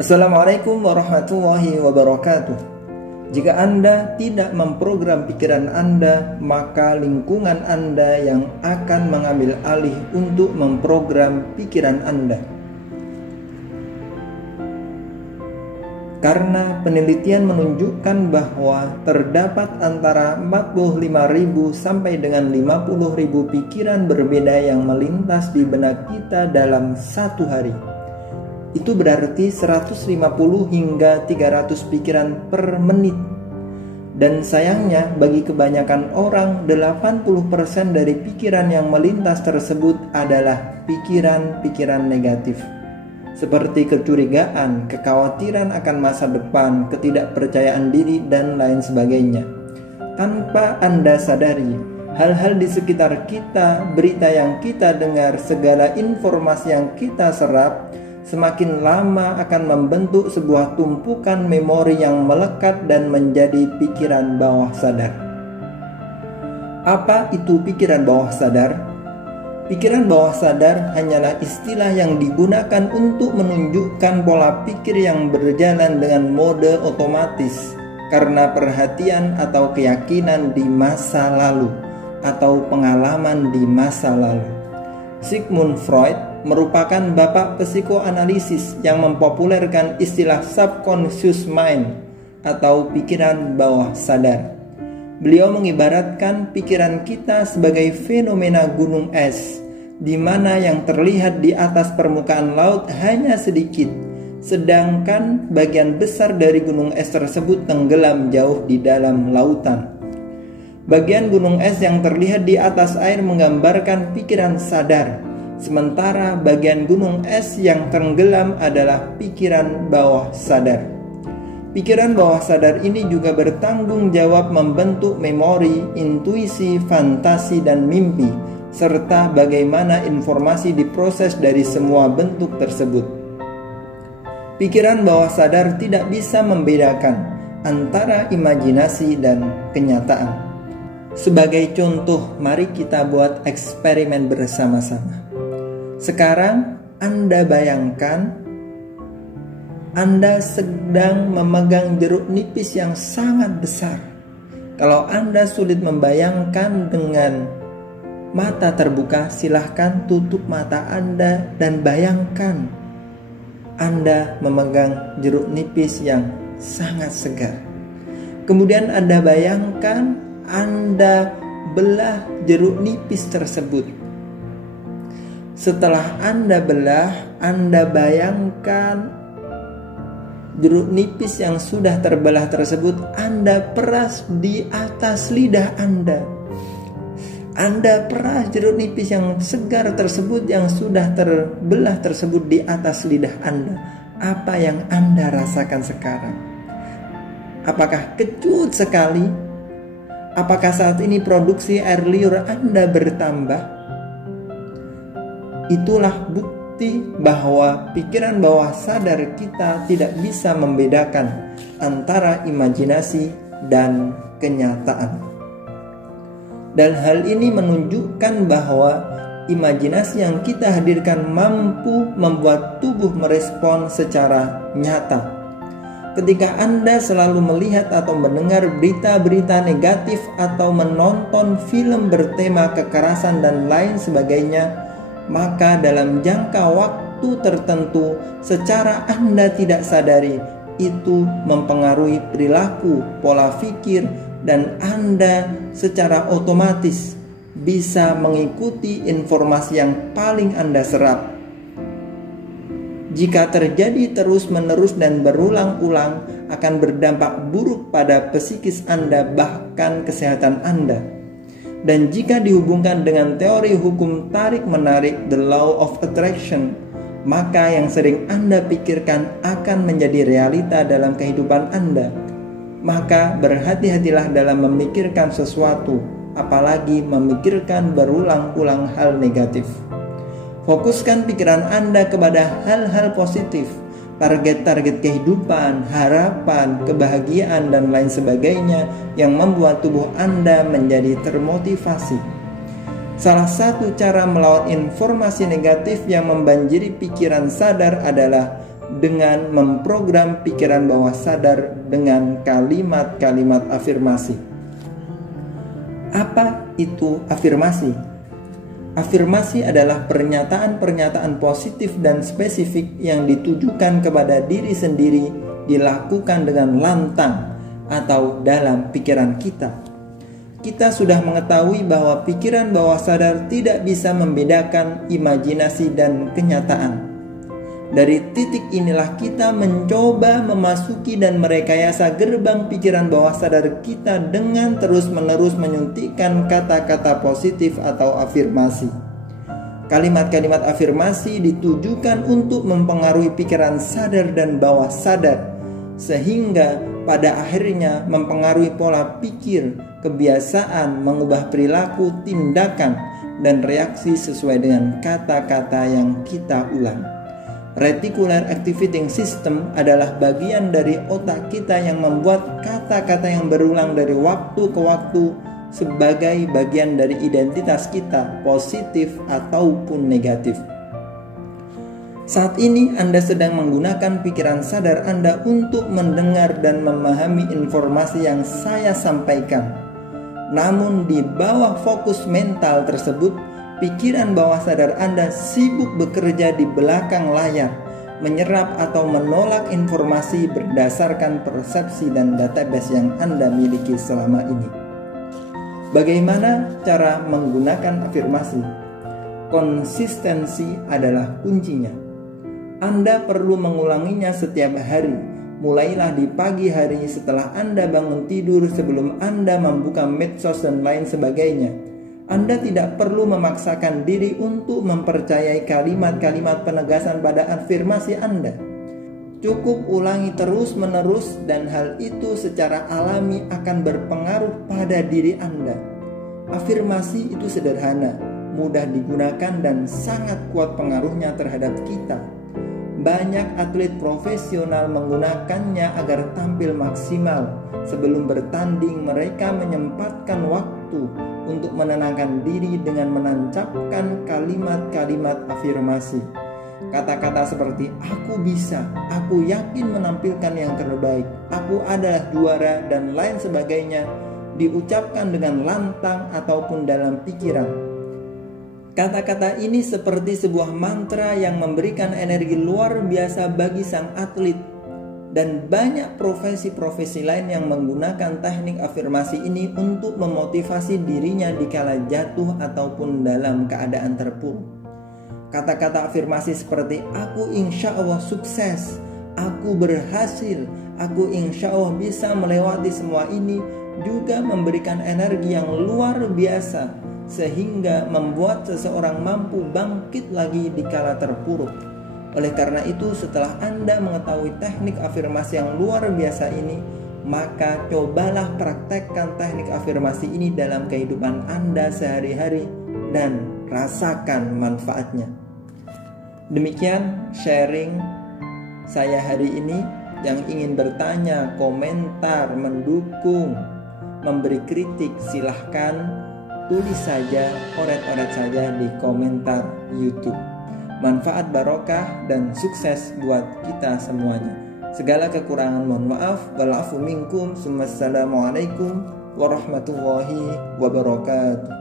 Assalamualaikum warahmatullahi wabarakatuh. Jika Anda tidak memprogram pikiran Anda, maka lingkungan Anda yang akan mengambil alih untuk memprogram pikiran Anda. Karena penelitian menunjukkan bahwa terdapat antara 45.000 sampai dengan 50.000 pikiran berbeda yang melintas di benak kita dalam satu hari. Itu berarti 150 hingga 300 pikiran per menit. Dan sayangnya bagi kebanyakan orang, 80% dari pikiran yang melintas tersebut adalah pikiran-pikiran negatif. Seperti kecurigaan, kekhawatiran akan masa depan, ketidakpercayaan diri, dan lain sebagainya. Tanpa Anda sadari, hal-hal di sekitar kita, berita yang kita dengar, segala informasi yang kita serap, semakin lama akan membentuk sebuah tumpukan memori yang melekat dan menjadi pikiran bawah sadar. Apa itu pikiran bawah sadar? Pikiran bawah sadar hanyalah istilah yang digunakan untuk menunjukkan pola pikir yang berjalan dengan mode otomatis karena perhatian atau keyakinan di masa lalu atau pengalaman di masa lalu. Sigmund Freud merupakan bapak psikoanalisis yang mempopulerkan istilah subconscious mind atau pikiran bawah sadar. Beliau mengibaratkan pikiran kita sebagai fenomena gunung es, di mana yang terlihat di atas permukaan laut hanya sedikit, sedangkan bagian besar dari gunung es tersebut tenggelam jauh di dalam lautan. Bagian gunung es yang terlihat di atas air menggambarkan pikiran sadar, sementara bagian gunung es yang tenggelam adalah pikiran bawah sadar. Pikiran bawah sadar ini juga bertanggung jawab membentuk memori, intuisi, fantasi, dan mimpi, serta bagaimana informasi diproses dari semua bentuk tersebut. Pikiran bawah sadar tidak bisa membedakan antara imajinasi dan kenyataan. Sebagai contoh, mari kita buat eksperimen bersama-sama. Sekarang Anda bayangkan Anda sedang memegang jeruk nipis yang sangat besar. Kalau Anda sulit membayangkan dengan mata terbuka, silahkan tutup mata Anda dan bayangkan Anda memegang jeruk nipis yang sangat segar. Kemudian Anda bayangkan Anda belah jeruk nipis tersebut. Setelah Anda belah, Anda bayangkan jeruk nipis yang sudah terbelah tersebut Anda peras di atas lidah Anda. Anda peras jeruk nipis yang segar tersebut yang sudah terbelah tersebut di atas lidah Anda. Apa yang Anda rasakan sekarang? Apakah kecut sekali? Apakah saat ini produksi air liur Anda bertambah? Itulah bukti bahwa pikiran bawah sadar kita tidak bisa membedakan antara imajinasi dan kenyataan. Dan hal ini menunjukkan bahwa imajinasi yang kita hadirkan mampu membuat tubuh merespon secara nyata. Ketika Anda selalu melihat atau mendengar berita-berita negatif atau menonton film bertema kekerasan dan lain sebagainya, maka dalam jangka waktu tertentu secara Anda tidak sadari itu mempengaruhi perilaku, pola pikir, dan Anda secara otomatis bisa mengikuti informasi yang paling Anda serap. Jika terjadi terus-menerus dan berulang-ulang, akan berdampak buruk pada psikis Anda bahkan kesehatan Anda. Dan jika dihubungkan dengan teori hukum tarik-menarik, the law of attraction, maka yang sering Anda pikirkan akan menjadi realita dalam kehidupan Anda. Maka berhati-hatilah dalam memikirkan sesuatu, apalagi memikirkan berulang-ulang hal negatif. Fokuskan pikiran Anda kepada hal-hal positif, target-target kehidupan, harapan, kebahagiaan, dan lain sebagainya yang membuat tubuh Anda menjadi termotivasi. Salah satu cara melawan informasi negatif yang membanjiri pikiran sadar adalah dengan memprogram pikiran bawah sadar dengan kalimat-kalimat afirmasi. Apa itu afirmasi? Afirmasi adalah pernyataan-pernyataan positif dan spesifik yang ditujukan kepada diri sendiri, dilakukan dengan lantang atau dalam pikiran kita. Kita sudah mengetahui bahwa pikiran bawah sadar tidak bisa membedakan imajinasi dan kenyataan. Dari titik inilah kita mencoba memasuki dan merekayasa gerbang pikiran bawah sadar kita dengan terus-menerus menyuntikkan kata-kata positif atau afirmasi. Kalimat-kalimat afirmasi ditujukan untuk mempengaruhi pikiran sadar dan bawah sadar, sehingga pada akhirnya mempengaruhi pola pikir, kebiasaan, mengubah perilaku, tindakan, dan reaksi sesuai dengan kata-kata yang kita ulang. Reticular Activating System adalah bagian dari otak kita yang membuat kata-kata yang berulang dari waktu ke waktu sebagai bagian dari identitas kita, positif ataupun negatif. Saat ini Anda sedang menggunakan pikiran sadar Anda untuk mendengar dan memahami informasi yang saya sampaikan. Namun di bawah fokus mental tersebut, pikiran bawah sadar Anda sibuk bekerja di belakang layar, menyerap atau menolak informasi berdasarkan persepsi dan database yang Anda miliki selama ini. Bagaimana cara menggunakan afirmasi? Konsistensi adalah kuncinya. Anda perlu mengulanginya setiap hari. Mulailah di pagi hari setelah Anda bangun tidur, sebelum Anda membuka medsos dan lain sebagainya. Anda tidak perlu memaksakan diri untuk mempercayai kalimat-kalimat penegasan pada afirmasi Anda. Cukup ulangi terus-menerus dan hal itu secara alami akan berpengaruh pada diri Anda. Afirmasi itu sederhana, mudah digunakan dan sangat kuat pengaruhnya terhadap kita. Banyak atlet profesional menggunakannya agar tampil maksimal. Sebelum bertanding, mereka menyempatkan waktu untuk menenangkan diri dengan menancapkan kalimat-kalimat afirmasi. Kata-kata seperti "aku bisa", "aku yakin menampilkan yang terbaik", "aku adalah juara", dan lain sebagainya diucapkan dengan lantang ataupun dalam pikiran. Kata-kata ini seperti sebuah mantra yang memberikan energi luar biasa bagi sang atlet. Dan banyak profesi-profesi lain yang menggunakan teknik afirmasi ini untuk memotivasi dirinya dikala jatuh ataupun dalam keadaan terpuruk. Kata-kata afirmasi seperti "aku insya Allah sukses", "aku berhasil", "aku insya Allah bisa melewati semua ini" juga memberikan energi yang luar biasa, sehingga membuat seseorang mampu bangkit lagi dikala terpuruk. Oleh karena itu, setelah Anda mengetahui teknik afirmasi yang luar biasa ini, maka cobalah praktekkan teknik afirmasi ini dalam kehidupan Anda sehari-hari dan rasakan manfaatnya. Demikian sharing saya hari ini. Yang ingin bertanya, komentar, mendukung, memberi kritik, silahkan tulis saja, oret-oret saja di komentar YouTube. Manfaat barokah dan sukses buat kita semuanya. Segala kekurangan mohon maaf. Walafu minkum. Assalamualaikum warahmatullahi wabarakatuh.